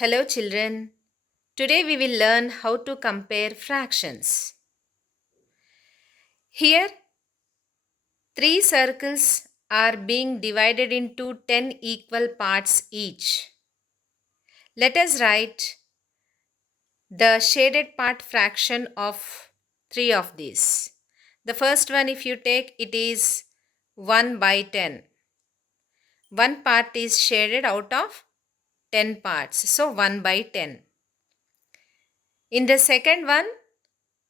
Hello children. Today we will learn how to compare fractions. Here three circles are being divided into 10 equal parts each. Let us write the shaded part fraction of three of these. The first one, if you take, it is 1 by 10. One part is shaded out of 10 parts. So 1 by 10. In the second one,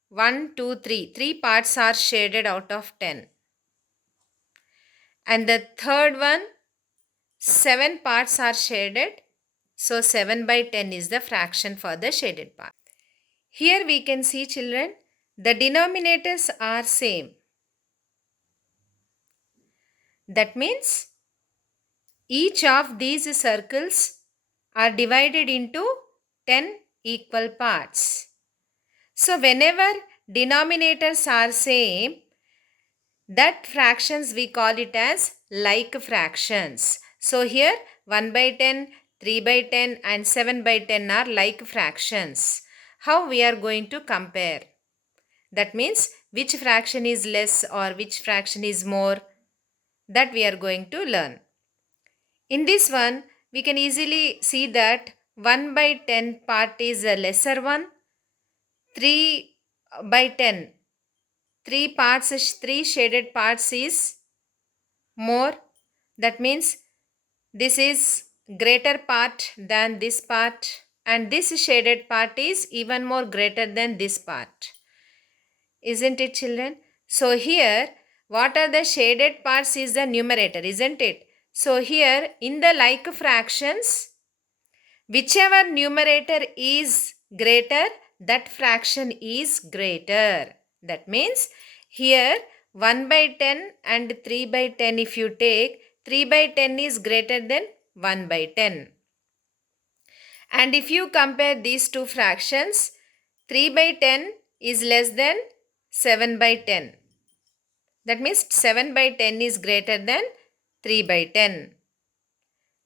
1, 2, 3. Three parts are shaded out of 10. And the third one, 7 parts are shaded. So 7 by 10 is the fraction for the shaded part. Here we can see, children, the denominators are same. That means each of these circles are divided into 10 equal parts. So whenever denominators are same, that fractions we call it as like fractions. So here 1 by 10, 3 by 10 and 7 by 10 are like fractions. How we are going to compare? That means which fraction is less or which fraction is more, that we are going to learn. In this one, we can easily see that 1 by 10 part is a lesser one. 3 by 10, 3 shaded parts is more. That means this is greater part than this part, and this shaded part is even more greater than this part. Isn't it, children? So here what are the shaded parts is the numerator, isn't it? So here in the like fractions, whichever numerator is greater, that fraction is greater. That means here 1 by 10 and 3 by 10, if you take, 3 by 10 is greater than 1 by 10. And if you compare these two fractions, 3 by 10 is less than 7 by 10. That means 7 by 10 is greater than 3 by 10.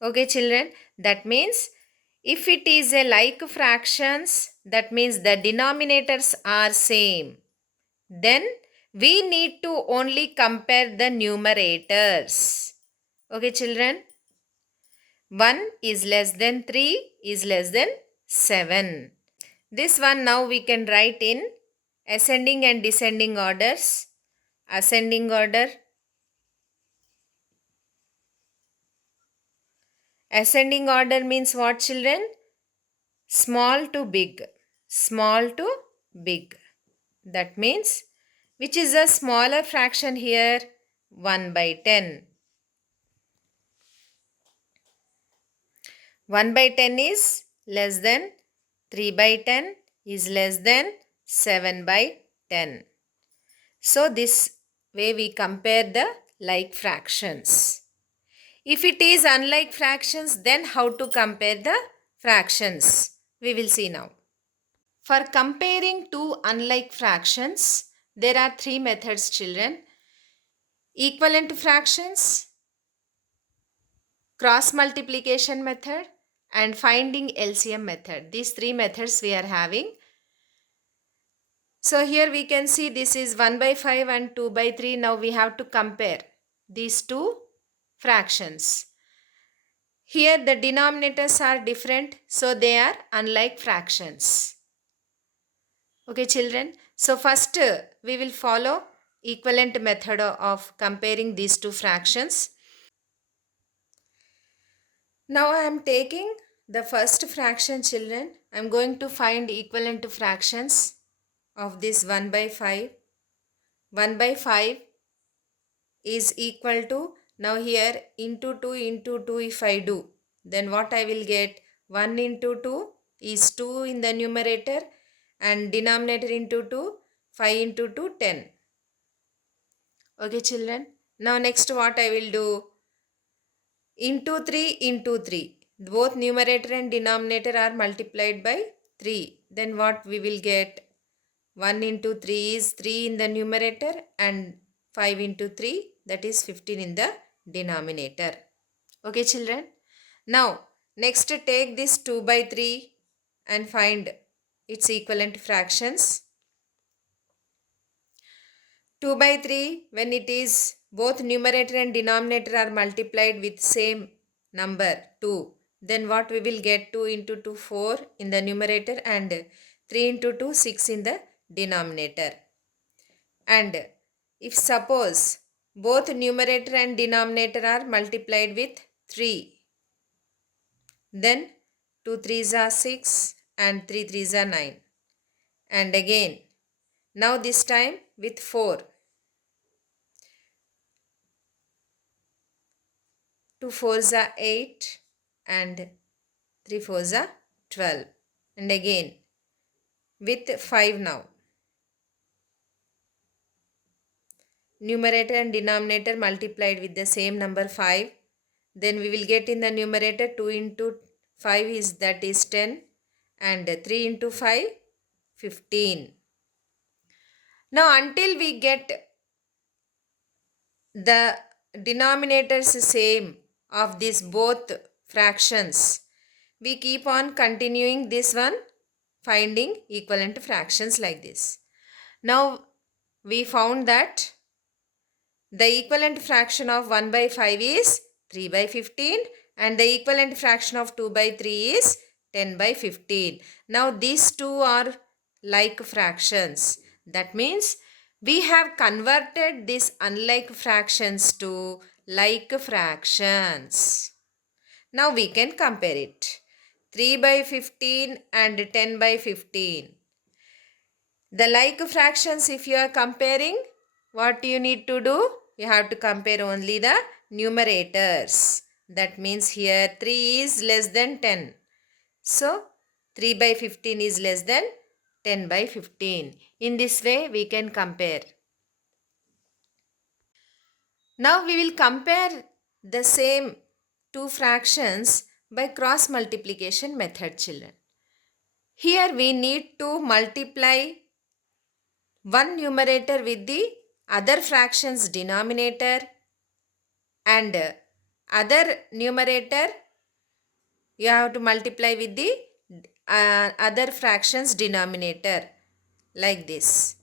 Okay, children, that means if it is a like fractions, that means the denominators are same. Then we need to only compare the numerators. Okay, children. 1 is less than 3 is less than 7. This one now we can write in ascending and descending orders. Ascending order. Ascending order means what, children? Small to big. Small to big. That means which is a smaller fraction here? 1 by 10. 1 by 10 is less than 3 by 10 is less than 7 by 10. So this way we compare the like fractions. If it is unlike fractions, then how to compare the fractions? We will see now. For comparing two unlike fractions, there are three methods, children. Equivalent fractions, cross multiplication method, and finding LCM method. These three methods we are having. So here we can see this is 1 by 5 and 2 by 3. Now we have to compare these two fractions. Here the denominators are different, so they are unlike fractions. Okay, children. So first we will follow equivalent method of comparing these two fractions. Now I am taking the first fraction, children. I am going to find equivalent fractions of this 1 by 5. 1 by 5 is equal to, now here into 2 if I do, then what I will get? 1 into 2 is 2 in the numerator, and denominator into 2, 5 into 2, 10. Okay, children. Now next what I will do? Into 3 into 3. Both numerator and denominator are multiplied by 3. Then what we will get? 1 into 3 is 3 in the numerator, and 5 into 3, that is 15 in the denominator. Okay, children. Now Next, take this 2 by 3 and find its equivalent fractions. 2 by 3, when it is both numerator and denominator are multiplied with same number 2, then what we will get? 2 into 2 4 in the numerator and 3 into 2 6 in the denominator. And if suppose both numerator and denominator are multiplied with 3, then 2 3s are 6 and 3 3s are 9. And again, now this time with 4. 2 4s are 8 and 3 4s are 12. And again with 5 now. Numerator and denominator multiplied with the same number 5. Then we will get in the numerator 2 into 5 is, that is 10, and 3 into 5 15. Now until we get the denominators same of these both fractions, we keep on continuing this one, finding equivalent fractions like this. Now we found that the equivalent fraction of 1 by 5 is 3 by 15 and the equivalent fraction of 2 by 3 is 10 by 15. Now these two are like fractions. That means we have converted these unlike fractions to like fractions. Now we can compare it. 3 by 15 and 10 by 15. The like fractions, if you are comparing, what you need to do? You have to compare only the numerators. That means here 3 is less than 10. So 3 by 15 is less than 10 by 15. In this way we can compare. Now we will compare the same two fractions by cross multiplication method, children. Here we need to multiply one numerator with the other fraction's denominator and other numerator you have to multiply with the other fraction's denominator like this.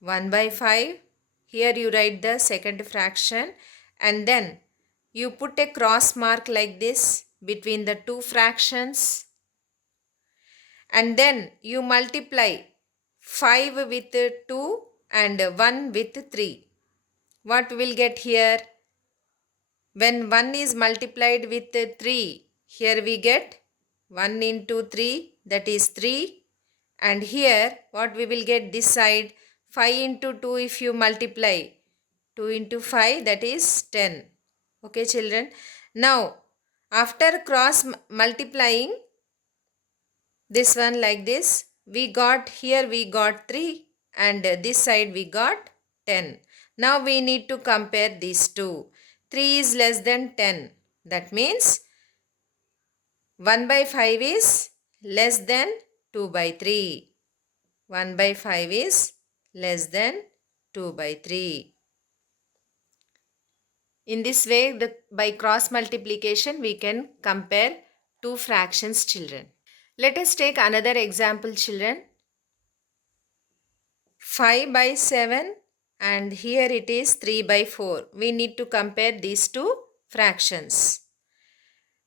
1 by 5, here you write the second fraction and then you put a cross mark like this between the two fractions and then you multiply 5 with 2 and 1 with 3. What we will get here? When 1 is multiplied with 3, here we get 1 into 3, that is 3. And here what we will get this side? 5 into 2 if you multiply. 2 into 5, that is 10. Okay children. Now after cross multiplying this one like this, we got here we got 3 and this side we got 10. Now we need to compare these two. 3 is less than 10. That means 1 by 5 is less than 2 by 3. 1 by 5 is less than 2 by 3. In this way, by cross multiplication, we can compare two fractions, children. Let us take another example, children. 5 by 7 and here it is 3 by 4. We need to compare these two fractions.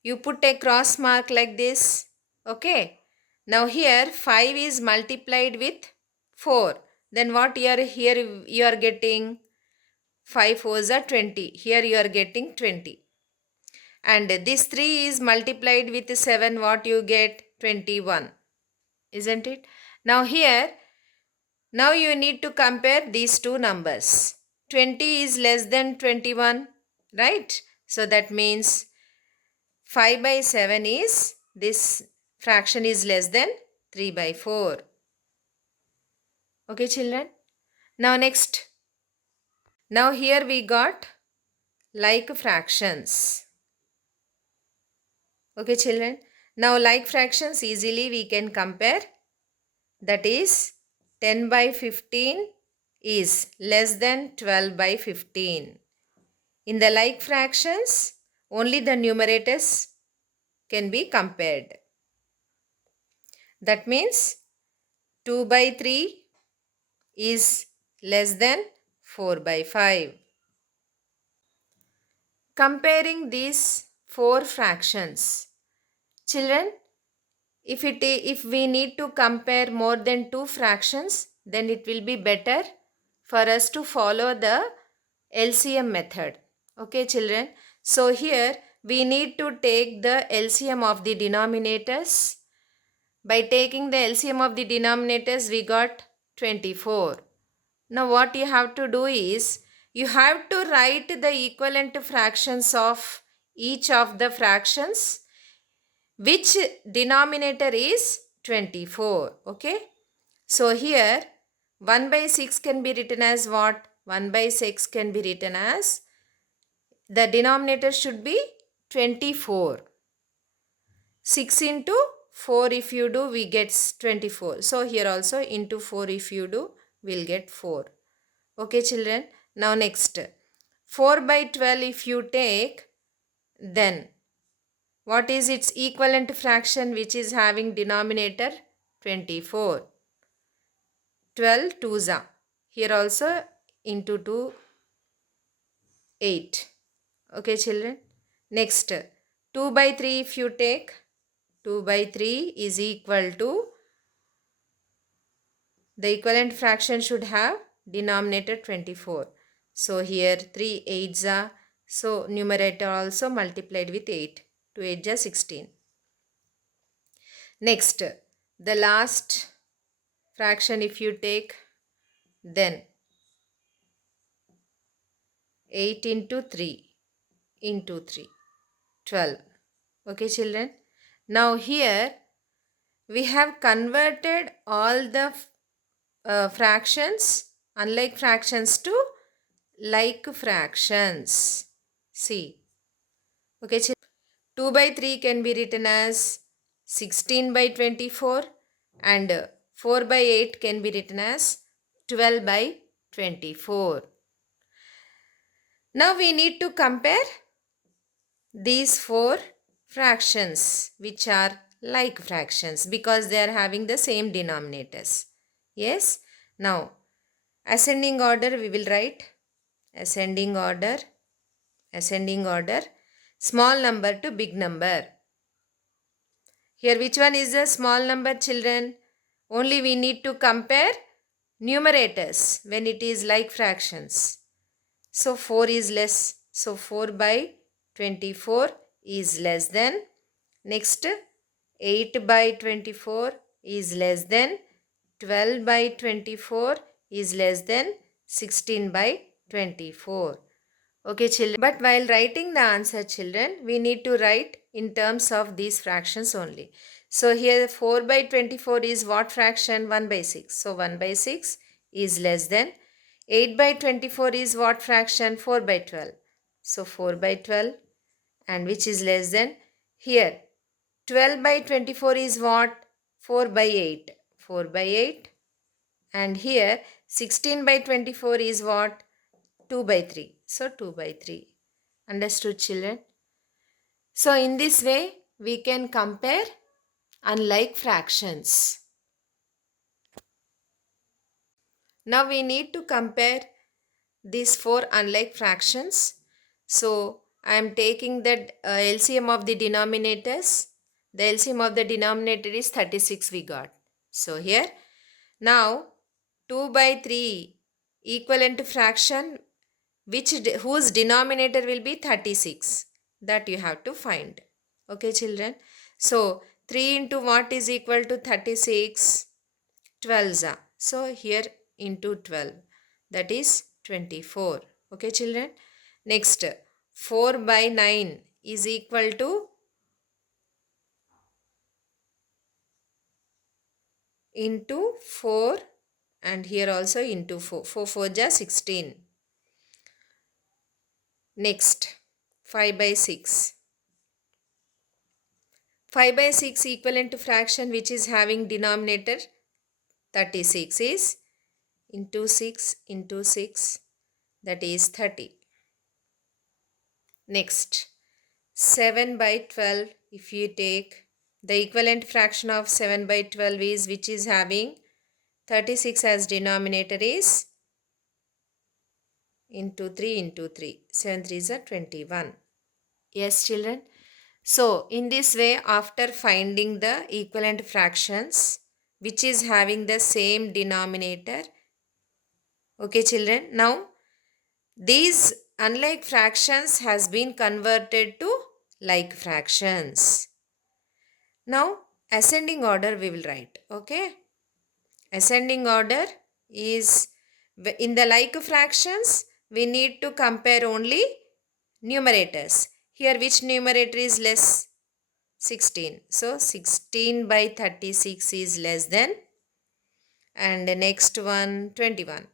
You put a cross mark like this. Okay. Now here 5 is multiplied with 4. Then what here you are getting? 5 4s are 20. Here you are getting 20. And this 3 is multiplied with 7. What you get? 21. Isn't it? Now here, now you need to compare these two numbers. 20 is less than 21. Right? So that means 5 by 7 is, this fraction is less than 3 by 4. Okay children. Now next. Now here we got like fractions. Okay children. Now like fractions easily we can compare. That is 10 by 15 is less than 12 by 15. In the like fractions only the numerators can be compared. That means 2 by 3 is less than 4 by 5. Comparing these four fractions. Children, if we need to compare more than two fractions, then it will be better for us to follow the LCM method. Okay, children. So here we need to take the LCM of the denominators. By taking the LCM of the denominators, we got 24. Now what you have to do is, you have to write the equivalent fractions of each of the fractions which denominator is 24. Okay. So here 1 by 6 can be written as what? 1 by 6 can be written as, the denominator should be 24. 6 into 4 if you do, we get 24. So here also into 4 if you do, we'll get 4. Okay children. Now next, 4 by 12 if you take, then what is its equivalent fraction which is having denominator 24? 12 twos are. Here also into 2, 8. Okay children. Next, 2 by 3 if you take, 2 by 3 is equal to, the equivalent fraction should have denominator 24. So here 3 8s are. So numerator also multiplied with 8. 2 8 is 16. Next, the last fraction if you take, then 8 into 3 into 3, 12. Okay children. Now here we have converted all the fractions, unlike fractions, to like fractions. See. Okay children. 2 by 3 can be written as 16 by 24 and 4 by 8 can be written as 12 by 24. Now we need to compare these four fractions which are like fractions because they are having the same denominators. Yes. Now ascending order we will write, ascending order, small number to big number. Here which one is the small number children? Only we need to compare numerators when it is like fractions. So 4 is less. So 4 by 24 is less than. Next 8 by 24 is less than. 12 by 24 is less than. 16 by 24. Okay children. But while writing the answer children, we need to write in terms of these fractions only. So here 4 by 24 is what fraction? 1 by 6. So 1 by 6 is less than. 8 by 24 is what fraction? 4 by 12. So 4 by 12 and which is less than. Here 12 by 24 is what? 4 by 8. 4 by 8 and here 16 by 24 is what? 2 by 3. So 2 by 3. Understood children? So in this way we can compare unlike fractions. Now we need to compare these four unlike fractions. So I am taking the LCM of the denominators. The LCM of the denominator is 36 we got. So here now 2 by 3 equivalent fraction whose denominator will be 36. That you have to find. Okay children. So 3 into what is equal to 36? 12s are. So here into 12. That is 24. Okay children. Next 4 by 9 is equal to into 4 and here also into 4. 4 4 ja 16. Next 5 by 6. 5 by 6 equivalent to fraction which is having denominator 36 is into 6 that is 30. Next 7 by 12 if you take the equivalent fraction of 7 by 12 is, which is having 36 as denominator, is into 3 into 3. 7 3 is a 21. Yes, children. So, in this way, after finding the equivalent fractions, which is having the same denominator, okay, children. Now, these unlike fractions has been converted to like fractions. Now, ascending order we will write, okay. Ascending order is, in the like fractions, we need to compare only numerators. Here, which numerator is less? 16. So, 16 by 36 is less than, and the next one 21.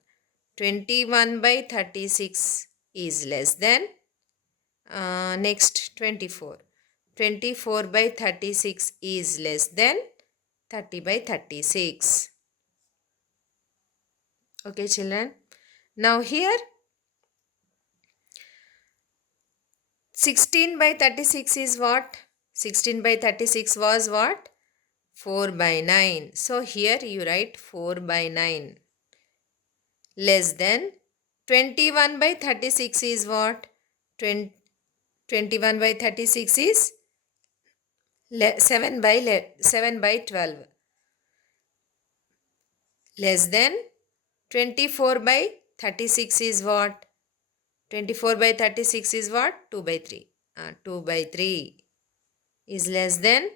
21 by 36 is less than, next 24. 24 by 36 is less than 30 by 36. Okay, children. Now here 16 by 36 is what? 16 by 36 was what? 4 by 9. So here you write 4 by 9. Less than 21 by 36 is what? 21 by 36 is 7 by 12. Less than 24 by 36 is what? 24 by 36 is what? 2 by 3. 2 by 3 is less than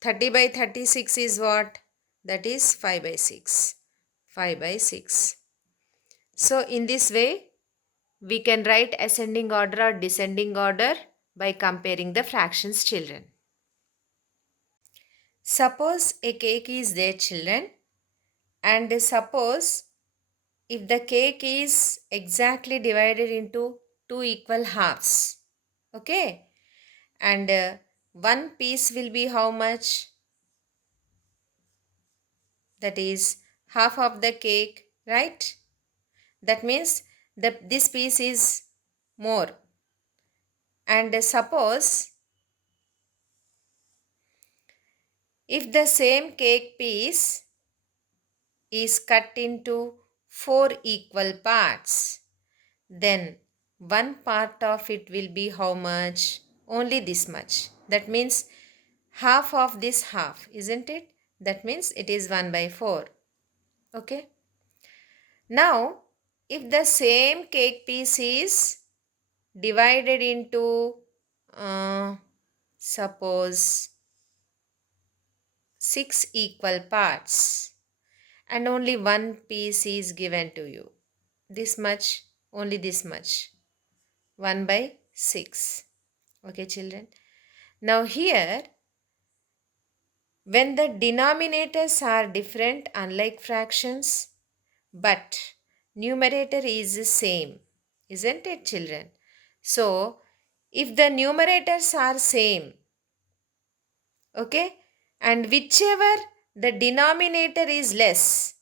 30 by 36 is what? That is 5 by 6. 5 by 6. So in this way, we can write ascending order or descending order by comparing the fractions, children. Suppose a cake is there, children, and suppose if the cake is exactly divided into two equal halves, okay, and one piece will be how much? That is half of the cake, right? That means this piece is more. And suppose if the same cake piece is cut into 4 equal parts, then one part of it will be how much? Only this much. That means half of this half, isn't it? That means it is 1 by 4. Okay. Now, if the same cake piece is divided into, suppose 6 equal parts, and only one piece is given to you, this much, only this much, 1 by 6. Okay, children. Now here, when the denominators are different, unlike fractions, but numerator is the same, isn't it, children? So, if the numerators are same, okay, and whichever the denominator is less,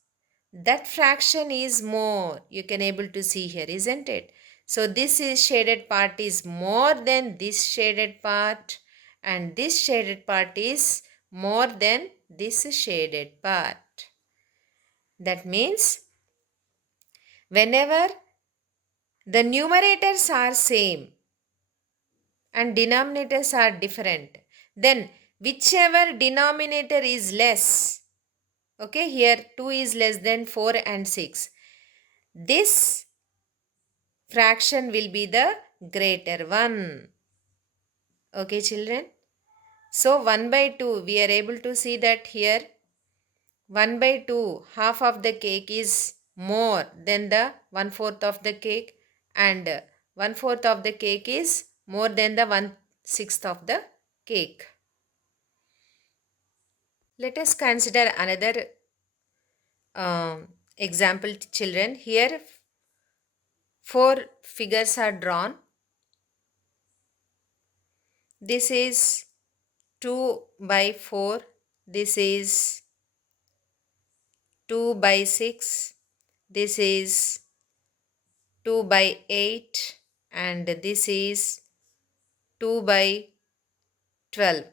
that fraction is more. You can able to see here, isn't it? So this is shaded part is more than this shaded part, and this shaded part is more than this shaded part. That means whenever the numerators are same and denominators are different, then whichever denominator is less, okay, here 2 is less than 4 and 6, this fraction will be the greater one. Okay, children. So 1 by 2, we are able to see that here 1 by 2, half of the cake is more than the 1/4 of the cake, and 1/4 of the cake is more than the 1/6 of the cake. Let us consider another example, children. Here 4 figures are drawn. This is 2 by 4. This is 2 by 6. This is 2 by 8. And this is 2 by 12.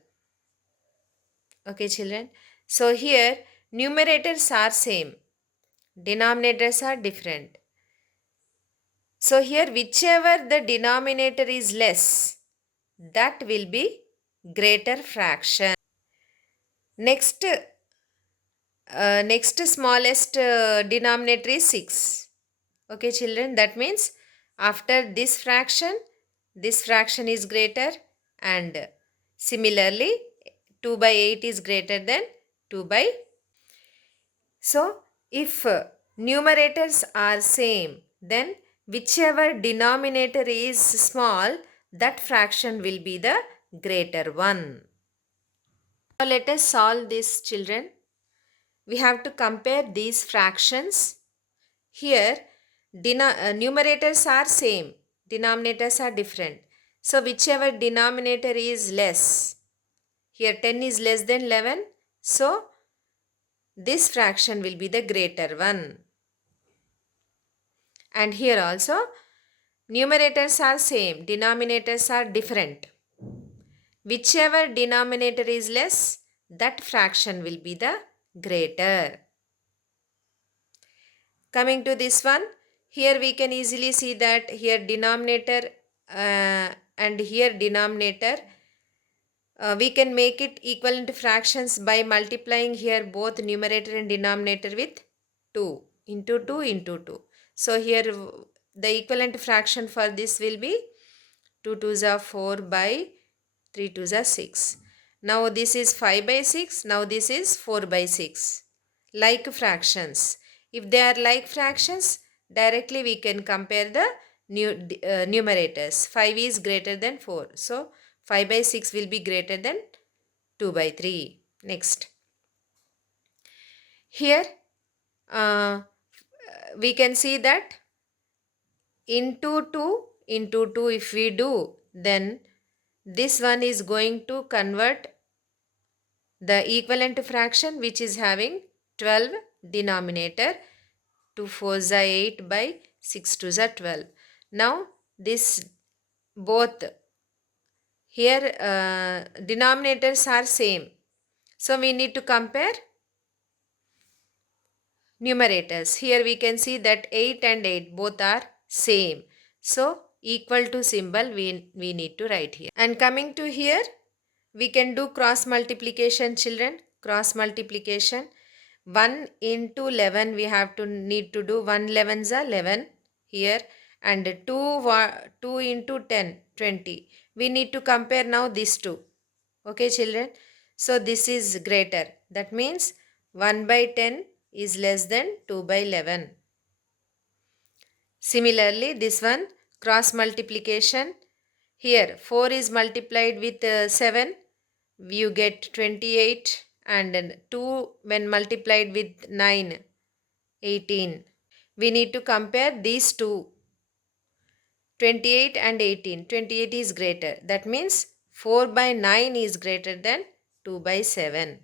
Okay, children. So here numerators are same, denominators are different. So here whichever the denominator is less, that will be greater fraction. Next smallest denominator is 6. Okay, children, that means after this fraction is greater, and similarly 2 by 8 is greater than 2 by. So if numerators are same, then whichever denominator is small, that fraction will be the greater one. Now let us solve this, children. We have to compare these fractions. Here numerators are same, denominators are different. So whichever denominator is less, here 10 is less than 11, so this fraction will be the greater one. And here also numerators are same, denominators are different. Whichever denominator is less, that fraction will be the greater. Coming to this one, here we can easily see that here denominator and here denominator, we can make it equivalent fractions by multiplying here both numerator and denominator with 2 into 2 into 2. So here the equivalent fraction for this will be 2 2s are 4 by 3 2s are 6. Now this is 5 by 6. Now this is 4 by 6. Like fractions. If they are like fractions, directly we can compare the numerators. 5 is greater than 4. So 5 by 6 will be greater than 2 by 3. Next. Here we can see that into 2 if we do, then this one is going to convert the equivalent fraction which is having 12 denominator. 2 4s are 8 by 6 2s are 12. Now this both here denominators are same. So we need to compare numerators. Here we can see that 8 and 8 both are same. So equal to symbol we need to write here. And coming to here, we can do cross multiplication, children. Cross multiplication. 1 into 11 we have to need to do 1 11s are 11 here, and 2 into 10 20. We need to compare now these two. Okay, children. So this is greater. That means 1 by 10 is less than 2 by 11. Similarly, this one cross multiplication. Here 4 is multiplied with 7. You get 28, and then 2 when multiplied with 9, 18. We need to compare these two. 28 and 18. 28 is greater. That means 4 by 9 is greater than 2 by 7.